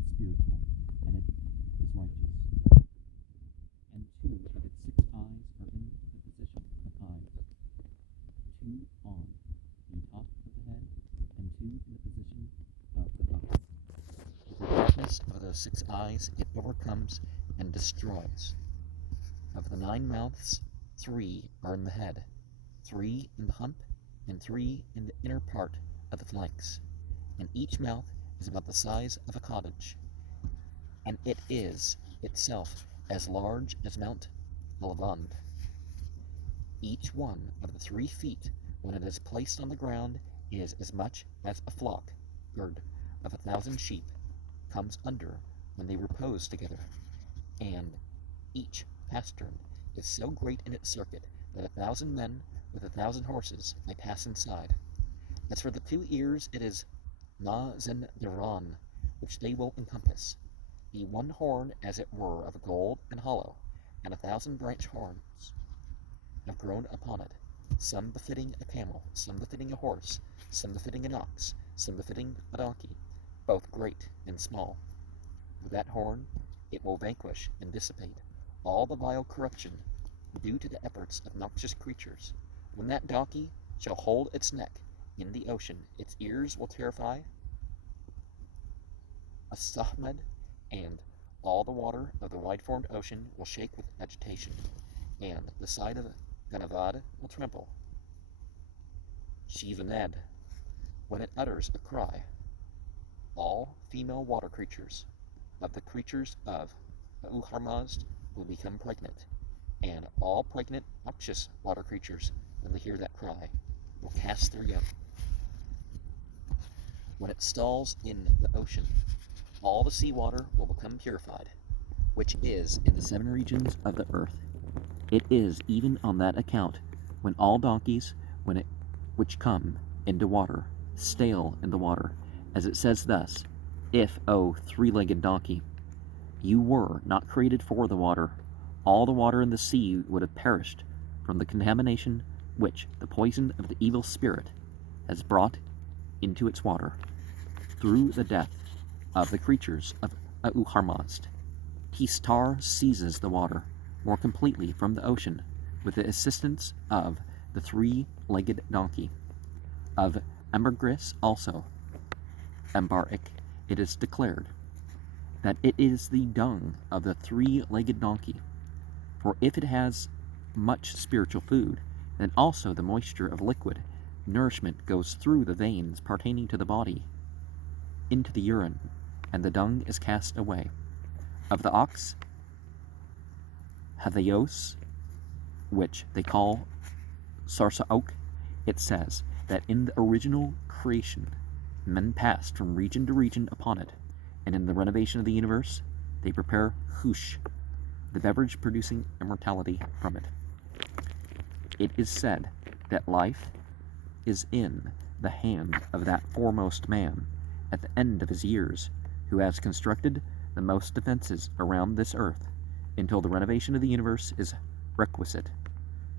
and spiritual, and it is righteous. And two of its 6 eyes are in the position of eyes, 2 on the top of the head, and 2 in the position of the thigh. With the darkness of those 6 eyes it overcomes and destroys. Of the 9 mouths, 3 are in the head, 3 in the hump, and 3 in the inner part of the flanks, and each mouth is about the size of a cottage, and it is itself as large as Mount Pahlavi. Each one of the 3 feet, when it is placed on the ground, is as much as a flock of 1,000 sheep comes under when they repose together, and each pastern is so great in its circuit that 1,000 men with 1,000 horses may pass inside. As for the 2 ears, it is Mazenderan, which they will encompass. The 1 horn, as it were, of gold and hollow, and 1,000 branch horns have grown upon it, some befitting a camel, some befitting a horse, some befitting an ox, some befitting a donkey, both great and small. With that horn it will vanquish and dissipate all the vile corruption due to the efforts of noxious creatures. When that donkey shall hold its neck in the ocean, its ears will terrify a Sahmed, and all the water of the wide-formed ocean will shake with agitation, and the side of Ganavad will tremble. Shivaned, when it utters a cry, all female water creatures of the creatures of Uharmazd will become pregnant, and all pregnant noxious water creatures, when they hear that cry, will cast their young. When it stalls in the ocean, all the sea water will become purified, which is in the 7 regions of the earth. It is even on that account when all donkeys, which come into water, stale in the water, as it says thus, if, O 3-legged donkey, you were not created for the water, all the water in the sea would have perished from the contamination which the poison of the evil spirit has brought into its water, through the death of the creatures of Uharmazd. Kistar seizes the water more completely from the ocean with the assistance of the 3-legged donkey. Of ambergris also, Ambarik, it is declared that it is the dung of the 3-legged donkey. For if it has much spiritual food, then also the moisture of liquid nourishment goes through the veins pertaining to the body into the urine, and the dung is cast away. Of the ox, Hathaios, which they call Sarsaok, it says that in the original creation men passed from region to region upon it, and in the renovation of the universe they prepare hush, the beverage producing immortality from it. It is said that life is in the hand of that foremost man at the end of his years, who has constructed the most defenses around this earth until the renovation of the universe is requisite.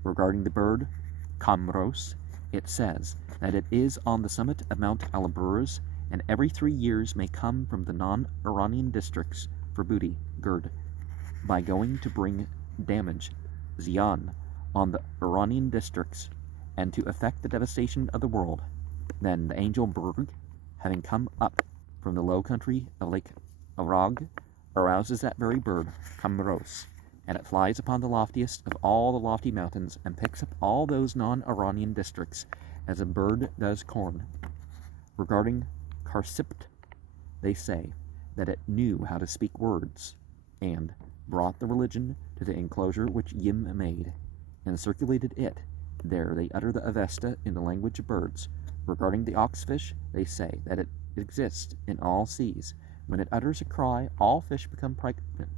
Regarding the bird Kamros, it says that it is on the summit of Mount Alborz, and every 3 years may come from the non-Iranian districts for booty, gird, by going to bring damage, ziyan, on the Iranian districts, and to effect the devastation of the world. Then the angel Berg, having come up from the low country of Lake Arag, arouses that very bird, Kamros, and it flies upon the loftiest of all the lofty mountains, and picks up all those non-Iranian districts, as a bird does corn. Regarding Karsipt, they say that it knew how to speak words, and brought the religion to the enclosure which Yim made, and circulated it. There they utter the Avesta in the language of birds. Regarding the oxfish, they say that it exists in all seas. When it utters a cry, all fish become pregnant,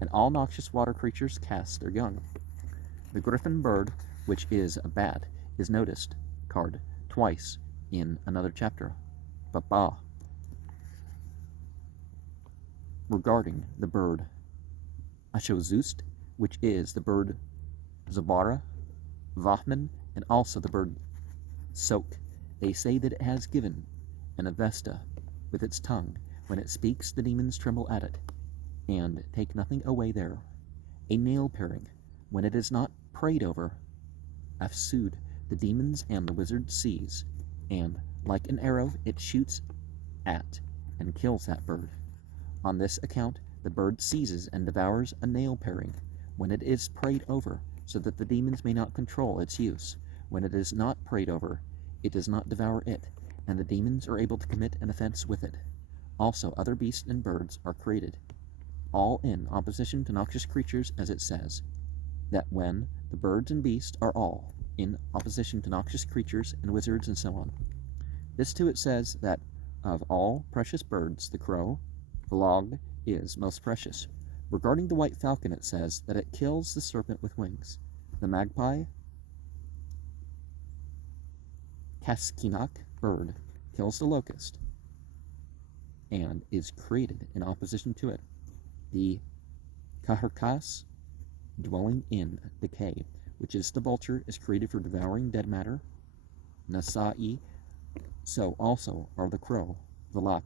and all noxious water creatures cast their young. The griffin bird, which is a bat, is noticed, card, twice in another chapter. Baba. Regarding the bird Ashozust, which is the bird Zabara, Vahman, and also the bird Sok, they say that it has given an Avesta with its tongue, When it speaks, the demons tremble at it, and take nothing away there. A nail paring, when it is not prayed over, afsud, the demons and the wizard seize, and, like an arrow, it shoots at and kills that bird. On this account, the bird seizes and devours a nail paring, when it is prayed over, so that the demons may not control its use. When it is not prayed over, it does not devour it, and the demons are able to commit an offense with it. Also, other beasts and birds are created, all in opposition to noxious creatures, as it says, that when the birds and beasts are all in opposition to noxious creatures and wizards and so on. This too it says that of all precious birds, the crow, Pahlavi, is most precious. Regarding the white falcon, it says that it kills the serpent with wings. The magpie, Kaskinak bird, kills the locust and is created in opposition to it. The Kaharkas, dwelling in decay, which is the vulture, is created for devouring dead matter. Nasai, so also are the crow, Valak,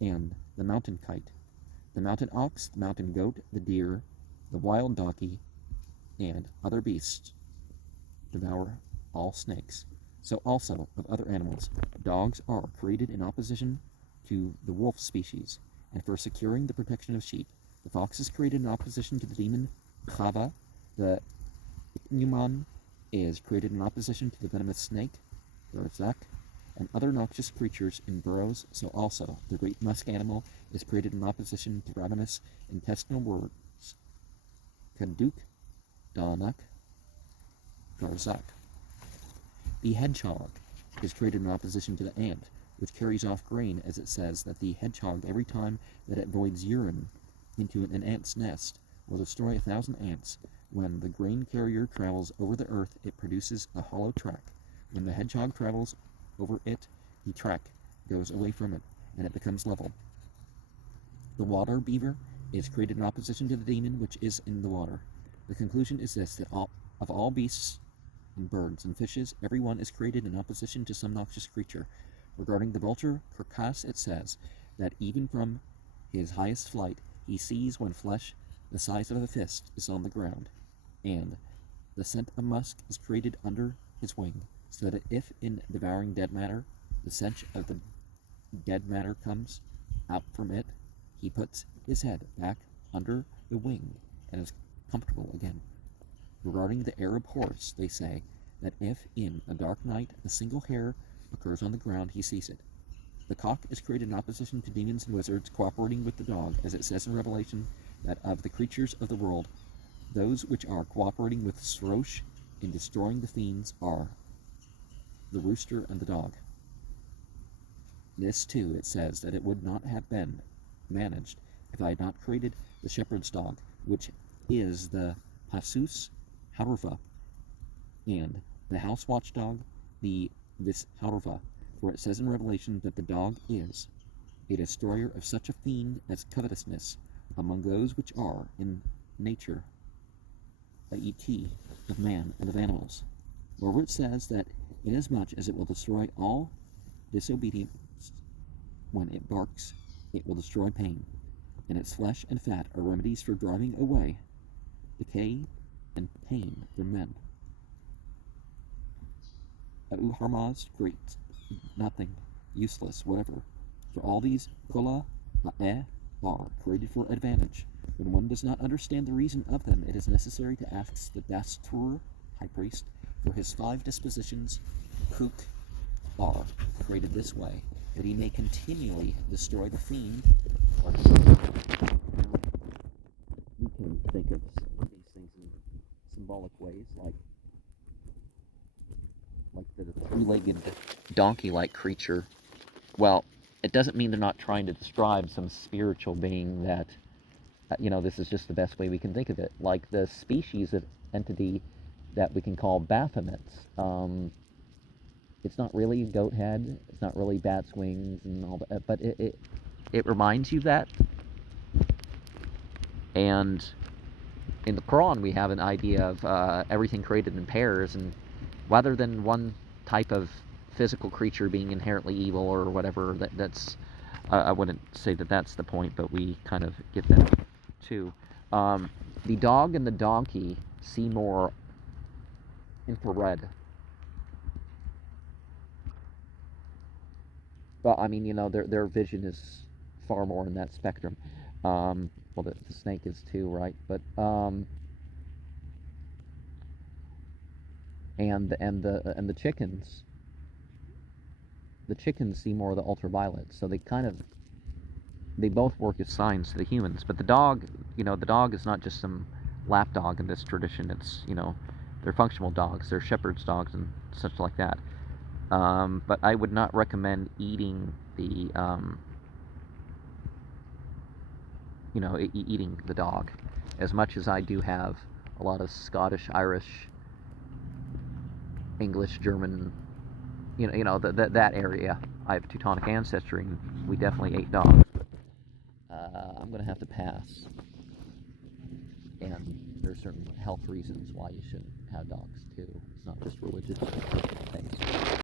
and the mountain kite, the mountain ox, the mountain goat, the deer, the wild donkey, and other beasts devour all snakes. So also of other animals, dogs are created in opposition to the wolf species, and for securing the protection of sheep. The fox is created in opposition to the demon Chava. The Ichneumon is created in opposition to the venomous snake, Garzak, and other noxious creatures in burrows. So also the great musk animal is created in opposition to ravenous intestinal worms, Kaduk, Danak, Garzak. The hedgehog is created in opposition to the ant, which carries off grain, as it says that the hedgehog, every time that it voids urine into an ant's nest, will destroy 1,000 ants. When the grain carrier travels over the earth, it produces a hollow track. When the hedgehog travels over it, the track goes away from it, and it becomes level. The water beaver is created in opposition to the demon which is in the water. The conclusion is this, that of all beasts and birds and fishes, every one is created in opposition to some noxious creature. Regarding the vulture, Karkas, it says that even from his highest flight, he sees when flesh the size of a fist is on the ground, and the scent of musk is created under his wing, so that if in devouring dead matter, the stench of the dead matter comes out from it, he puts his head back under the wing and is comfortable again. Regarding the Arab horse, they say that if in a dark night a single hair occurs on the ground, he sees it. The cock is created in opposition to demons and wizards, cooperating with the dog, as it says in Revelation that of the creatures of the world, those which are cooperating with Srosh in destroying the fiends are the rooster and the dog. This too, it says that it would not have been managed if I had not created the shepherd's dog, which is the Pasus Harufa, and the house watchdog, the Visharufa, for it says in Revelation that the dog is a destroyer of such a fiend as covetousness among those which are in nature a et of man and of animals. Moreover, it says that inasmuch as it will destroy all disobedience, when it barks, it will destroy pain, and its flesh and fat are remedies for driving away decay and pain from men. Uharmaz, great, nothing, useless, whatever. For all these kola ma'eh are created for advantage. When one does not understand the reason of them, it is necessary to ask the Dastur, high priest, for his 5 dispositions, Kuk, are created this way, that he may continually destroy the fiend. Or we can think of these things in symbolic ways, like the 3-legged donkey-like creature. Well, it doesn't mean they're not trying to describe some spiritual being that, this is just the best way we can think of it. Like the species of entity that we can call Baphomets. It's not really a goat head, it's not really bat's wings and all that, but it reminds you of that. And in the Quran, we have an idea of everything created in pairs, and rather than one type of physical creature being inherently evil or whatever, that's I wouldn't say that that's the point, but we kind of get that too. The dog and the donkey see more infrared. Well, I mean, their vision is far more in that spectrum. Well, the snake is too, right? But and the chickens, see more of the ultraviolet, so they both work as signs to the humans. But the dog, the dog is not just some lap dog in this tradition. It's they're functional dogs, they're shepherd's dogs and such like that. But I would not recommend eating the eating the dog, as much as I do have a lot of Scottish, Irish, English, German, that area. I have Teutonic ancestry, and we definitely ate dogs. But I'm gonna have to pass. And there's certain health reasons why you shouldn't have dogs too. It's not just religious. Thanks.